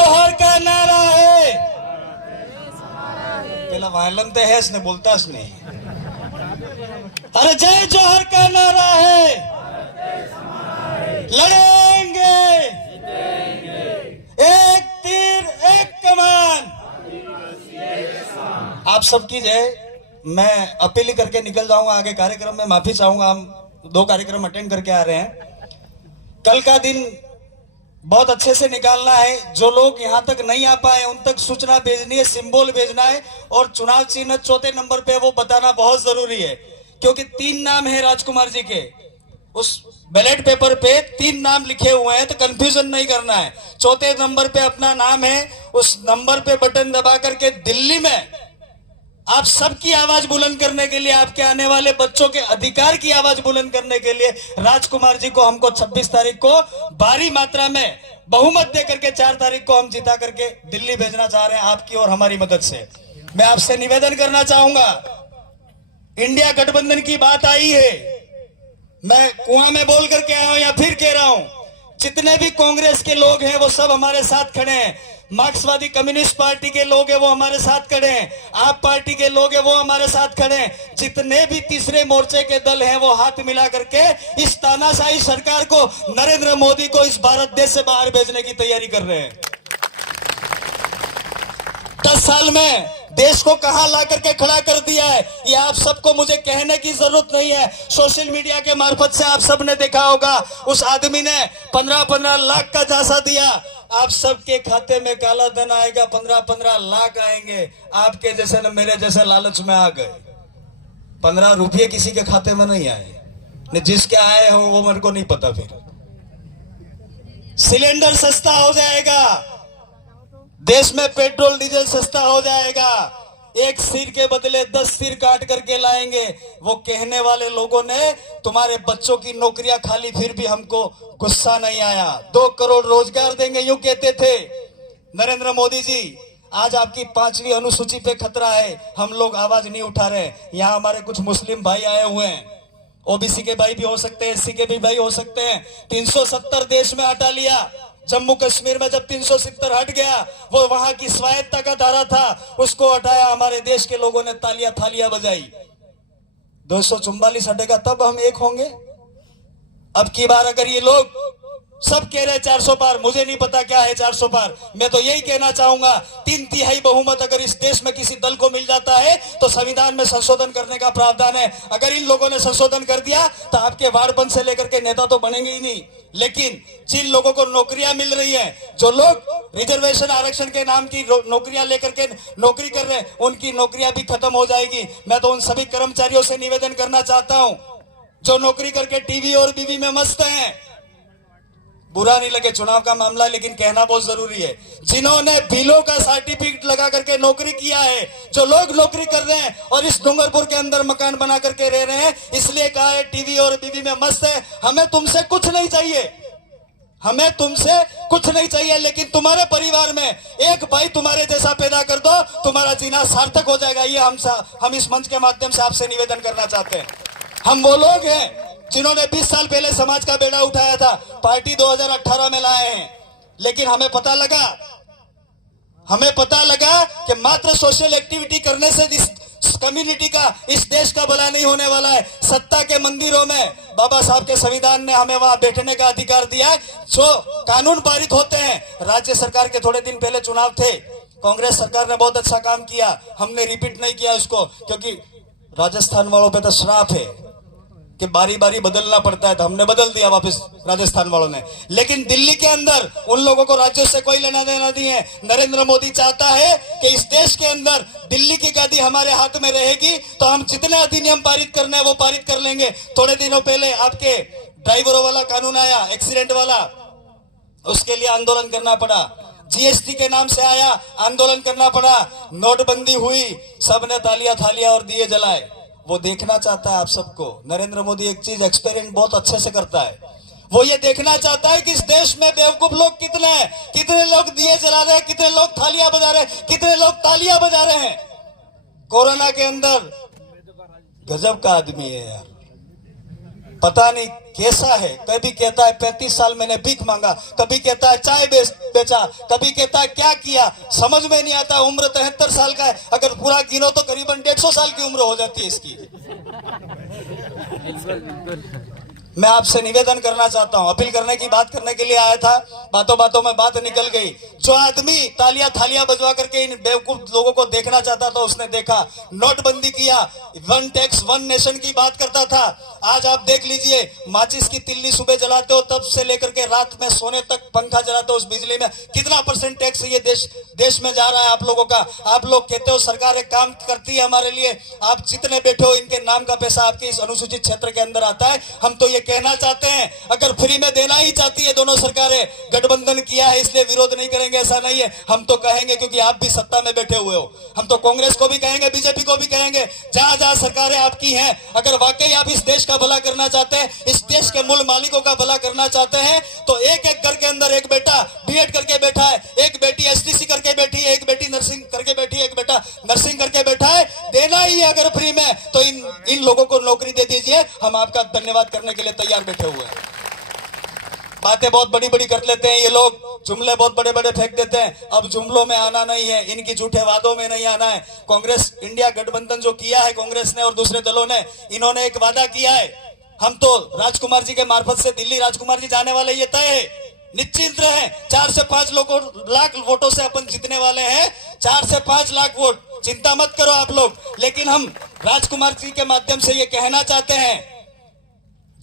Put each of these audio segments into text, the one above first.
जोहर का नारा है। पहला वायलन तो है, इसने बोलता नहीं। अरे जय जोहर का नारा है, लड़ेंगे एक तीर एक कमान। आप सबकी जय। मैं अपील करके निकल जाऊंगा आगे कार्यक्रम में, माफी चाहूंगा। हम 2 कार्यक्रम अटेंड करके आ रहे हैं। कल का दिन बहुत अच्छे से निकालना है। जो लोग यहां तक नहीं आ पाए उन तक सूचना भेजनी है, सिंबल भेजना है, और चुनाव चिन्ह 4थे नंबर पे वो बताना बहुत जरूरी है, क्योंकि 3 नाम है राजकुमार जी के। उस बैलेट पेपर पे 3 नाम लिखे हुए हैं, तो कंफ्यूजन नहीं करना है। 4थे नंबर पे अपना नाम है, उस नंबर पे बटन दबा करके दिल्ली में आप सबकी आवाज बुलंद करने के लिए, आपके आने वाले बच्चों के अधिकार की आवाज बुलंद करने के लिए राजकुमार जी को हमको 26 तारीख को भारी मात्रा में बहुमत देकर के 4 तारीख को हम जिता करके दिल्ली भेजना चाह रहे हैं, आपकी और हमारी मदद से। मैं आपसे निवेदन करना चाहूंगा, इंडिया गठबंधन की बात आई है, मैं कुआं में बोल करके आया हूं या फिर कह रहा हूं, जितने भी कांग्रेस के लोग हैं वो सब हमारे साथ खड़े हैं। मार्क्सवादी कम्युनिस्ट पार्टी के लोग हैं वो हमारे साथ खड़े हैं। आप पार्टी के लोग हैं वो हमारे साथ खड़े हैं। जितने भी तीसरे मोर्चे के दल हैं वो हाथ मिला करके इस तानाशाही सरकार को, नरेंद्र मोदी को इस भारत देश से बाहर भेजने की तैयारी कर रहे हैं। 10 साल में देश को कहां ला करके खड़ा कर दिया है, ये आप सबको मुझे कहने की जरूरत नहीं है। सोशल मीडिया के मार्फत से आप सबने देखा होगा, उस आदमी ने 15-15 लाख का झांसा दिया। आप सबके खाते में काला धन आएगा, 15-15 लाख आएंगे। आपके जैसे न मेरे जैसे लालच में आ गए, 15 रुपये किसी के खाते में नहीं आए, न जिसके आए हो वो मेरे को नहीं पता। फिर सिलेंडर सस्ता हो जाएगा, देश में पेट्रोल डीजल सस्ता हो जाएगा, एक सिर के बदले 10 सिर काट करके लाएंगे। वो कहने वाले लोगों ने तुम्हारे बच्चों की नौकरियां खाली, फिर भी हमको गुस्सा नहीं आया। 2 करोड़ रोजगार देंगे यूं कहते थे नरेंद्र मोदी जी। आज आपकी 5वीं अनुसूची पे खतरा है, हम लोग आवाज नहीं उठा रहे। यहाँ हमारे कुछ मुस्लिम भाई आए हुए हैं, ओबीसी के भाई भी हो सकते हैं, एससी के भी भाई हो सकते हैं। 370 देश में हटा लिया। जम्मू कश्मीर में जब 370 हट गया, वो वहां की स्वायत्तता का धारा था, उसको हटाया। हमारे देश के लोगों ने तालियां थालियां बजाई। 244 हटेगा तब हम एक होंगे। अब की बार अगर ये लोग सब कह रहे 400 पार, मुझे नहीं पता क्या है 400 पार। मैं तो यही कहना चाहूंगा, 3/3 बहुमत अगर इस देश में किसी दल को मिल जाता है तो संविधान में संशोधन करने का प्रावधान है। अगर इन लोगों ने संशोधन कर दिया तो आपके वार्डपंच से लेकर के नेता तो बनेंगे ही नहीं, लेकिन जिन लोगों को नौकरियां मिल रही हैं, जो लोग रिजर्वेशन आरक्षण के नाम की नौकरियां लेकर के नौकरी कर रहे हैं, उनकी नौकरियां भी खत्म हो जाएगी। मैं तो उन सभी कर्मचारियों से निवेदन करना चाहता हूं जो नौकरी करके टीवी और बीवी में मस्त हैं। बुरा नहीं लगे, चुनाव का मामला, लेकिन कहना बहुत जरूरी है। जिन्होंने बिलों का सर्टिफिकेट लगा करके नौकरी किया है, जो लोग नौकरी कर रहे हैं और इस डूंगरपुर के अंदर मकान बना करके रह रहे हैं, इसलिए कहा है टीवी और बीवी में मस्त है। हमें तुमसे कुछ नहीं चाहिए, हमें तुमसे कुछ नहीं चाहिए, लेकिन तुम्हारे परिवार में एक भाई तुम्हारे जैसा पैदा कर दो, तुम्हारा जीना सार्थक हो जाएगा। ये हम इस मंच के माध्यम से आपसे निवेदन करना चाहते हैं। हम वो लोग हैं जिन्होंने 20 साल पहले समाज का बेड़ा उठाया था, पार्टी 2018 में लाए हैं, लेकिन हमें पता लगा कि मात्र सोशल एक्टिविटी करने से इस कम्युनिटी का, इस देश का भला नहीं होने वाला है। सत्ता के मंदिरों में बाबा साहब के संविधान ने हमें वहां बैठने का अधिकार दिया है। जो कानून पारित होते हैं, राज्य सरकार के थोड़े दिन पहले चुनाव थे, कांग्रेस सरकार ने बहुत अच्छा काम किया, हमने रिपीट नहीं किया उसको, क्योंकि राजस्थान वालों पे तो श्राप है कि बारी बारी बदलना पड़ता है, तो हमने बदल दिया वापस राजस्थान वालों ने। लेकिन दिल्ली के अंदर उन लोगों को राज्यों से कोई लेना देना नहीं है। नरेंद्र मोदी चाहता है कि इस देश के अंदर दिल्ली की गादी हमारे हाथ में रहेगी, तो हम जितने अधिनियम पारित करने हैं वो पारित कर लेंगे। थोड़े दिनों पहले आपके ड्राइवरों वाला कानून आया, एक्सीडेंट वाला, उसके लिए आंदोलन करना पड़ा। जीएसटी के नाम से आया, आंदोलन करना पड़ा। नोटबंदी हुई, सबने तालियां थालियां और दिए जलाए। वो देखना चाहता है आप सबको। नरेंद्र मोदी एक चीज एक्सपेरिमेंट बहुत अच्छे से करता है, वो ये देखना चाहता है कि इस देश में बेवकूफ लोग कितने हैं, कितने लोग दिए जला रहे हैं, कितने लोग थालियां बजा रहे हैं, कितने लोग तालियां बजा रहे हैं। कोरोना के अंदर गजब का आदमी है यार, पता नहीं कैसा है। कभी कहता है 35 साल मैंने भीख मांगा, कभी कहता है चाय बेचा, कभी कहता है क्या किया, समझ में नहीं आता। उम्र 73 साल का है, अगर पूरा गिनो तो करीबन 150 साल की उम्र हो जाती है इसकी। मैं आपसे निवेदन करना चाहता हूं, अपील करने की बात करने के लिए आया था, बातों बातों में बात निकल गई। जो आदमी तालियां थालियां बजवा करके इन बेवकूफ लोगों को देखना चाहता था, उसने देखा। नोटबंदी किया, वन टैक्स वन नेशन की बात करता था। आज आप देख लीजिए, माचिस की तिल्ली सुबह जलाते हो तब से लेकर के रात में सोने तक पंखा जलाते हो, उस बिजली में कितना % टैक्स ये देश में जा रहा है आप लोगों का। आप लोग कहते हो सरकार एक काम करती है हमारे लिए, आप जितने बैठे हो इनके नाम का पैसा आपके इस अनुसूचित क्षेत्र के अंदर आता है। हम तो ये कहना चाहते हैं, अगर फ्री में देना ही चाहती है दोनों सरकारें, गठबंधन किया है इसलिए विरोध नहीं करेंगे ऐसा नहीं है। हम तो कहेंगे क्योंकि आप भी सत्ता में बैठे हुए हो। हम तो कांग्रेस को भी कहेंगे, बीजेपी को भी कहेंगे, जहां जहां सरकारें आपकी हैं, अगर वाकई आप इस देश का भला करना चाहते हैं, इस देश के मूल मालिकों का भला करना चाहते हैं, तो एक एक घर के अंदर एक बेटा बीएड करके बैठा है, एक बेटी एसटीसी करके बैठी है, एक बेटी नर्सिंग करके बैठी है, एक बेटा नर्सिंग करके बैठा है। देना ही है अगर फ्री में, तो इन लोगों को नौकरी दे दीजिए। हम आपका धन्यवाद करने के लिए तैयार बैठे हुए हैं। बातें बहुत बड़ी बड़ी कर लेते हैं ये लोग, जुमले बहुत बड़े बड़े फेंक देते हैं। अब जुमलों में आना नहीं है, इनकी झूठे वादों में नहीं आना है। कांग्रेस इंडिया गठबंधन जो किया है कांग्रेस ने और दूसरे दलों ने, इन्होंने एक वादा किया है। हम तो राजकुमार जी के मार्फत से दिल्ली राजकुमार जी जाने वाले, ये तय है, निश्चिंत रहे। 4 से 5 लाख वोटों से अपन जीतने वाले हैं, 4 से 5 लाख वोट, चिंता मत करो आप लोग। लेकिन हम राजकुमार जी के माध्यम से ये कहना चाहते हैं,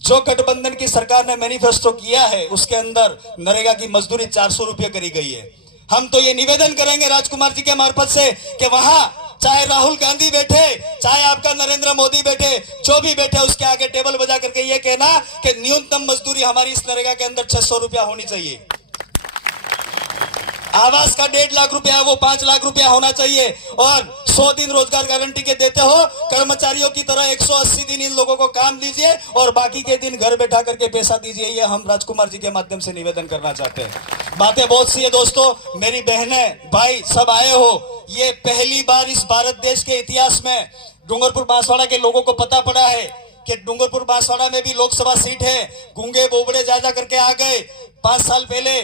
जो गठबंधन की सरकार ने मैनिफेस्टो किया है उसके अंदर नरेगा की मजदूरी 400 रुपये करी गई है। हम तो ये निवेदन करेंगे राजकुमार जी के मार्फत से कि वहां चाहे राहुल गांधी बैठे, चाहे आपका नरेंद्र मोदी बैठे, जो भी बैठे, उसके आगे टेबल बजा करके ये कहना कि न्यूनतम मजदूरी हमारी इस नरेगा के अंदर 600 रुपया होनी चाहिए। आवास का 1.5 लाख रुपया, वो 5 लाख रुपया होना चाहिए। और 100 दिन रोजगार गारंटी के देते हो, कर्मचारियों की तरह 180 दिन इन लोगों को काम दीजिए और बाकी के दिन घर बैठा करके पैसा दीजिए। ये हम राजकुमार जी के माध्यम से निवेदन करना चाहते हैं। बातें बहुत सी है दोस्तों, मेरी बहनें भाई सब आए हो। ये पहली बार इस भारत देश के इतिहास में डूंगरपुर बांसवाड़ा के लोगों को पता पड़ा है कि डूंगरपुर बांसवाड़ा में भी लोकसभा सीट है। गूंगे बोबड़े जा करके आ गए। 5 साल पहले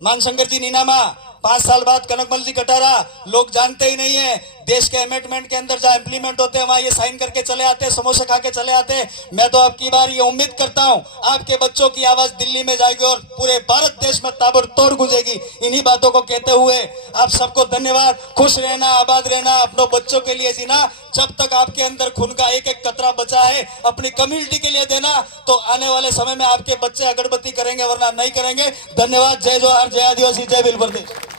मानशंकर जी नीनामा, 5 साल बाद कनकमल जी कटारा। लोग जानते ही नहीं है, देश के अमेंडमेंट के अंदर जहां इंप्लीमेंट होते हैं वहां ये साइन करके चले आते हैं, समोसे खा के चले आते हैं। मैं तो आपकी बार ये उम्मीद करता हूं आपके बच्चों की आवाज दिल्ली में जाएगी और पूरे भारत देश में ताबड़तोड़ गूंजेगी। इन्हीं बातों को कहते हुए आप सबको धन्यवाद। खुश रहना, आबाद रहना, अपनों बच्चों के लिए जीना। जब तक आपके अंदर खून का एक एक कतरा बचा है, अपनी कम्युनिटी के लिए देना, तो आने वाले समय में आपके बच्चे अगरबत्ती करेंगे, वरना नहीं करेंगे। धन्यवाद। जय जोहार, जय आदिवासी, जय भील प्रदेश।